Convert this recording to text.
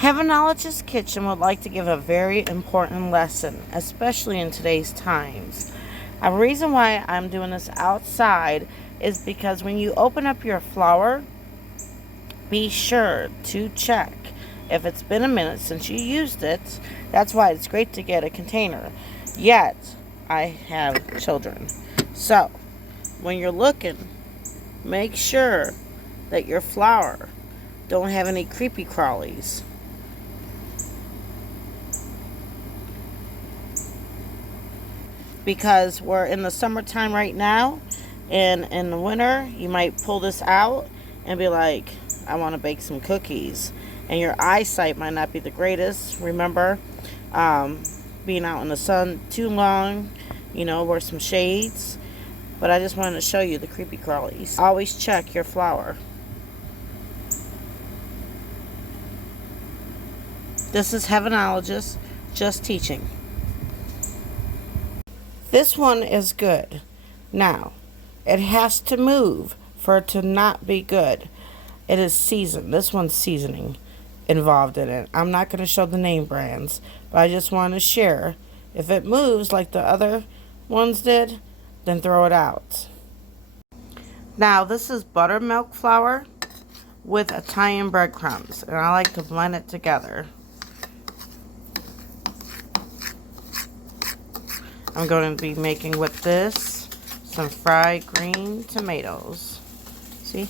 Heavenologist's Kitchen would like to give a very important lesson, especially in today's times. A reason why I'm doing this outside is because when you open up your flour, be sure to check if it's been a minute since you used it. That's why it's great to get a container. Yet, I have children. So, when you're looking, make sure that your flour don't have any creepy crawlies. Because we're in the summertime right now, and in the winter you might pull this out and be like, I want to bake some cookies, and your eyesight might not be the greatest. Remember, being out in the sun too long, wear some shades. But I just wanted to show you the creepy crawlies. Always check your flour. This is Heavenologist just teaching. This one is good. Now, it has to move for it to not be good. It is seasoned. This one's seasoning involved in it. I'm not going to show the name brands, but I just want to share. If it moves like the other ones did, then throw it out. Now, this is buttermilk flour with Italian breadcrumbs, and I like to blend it together. I'm going to be making with this some fried green tomatoes. See?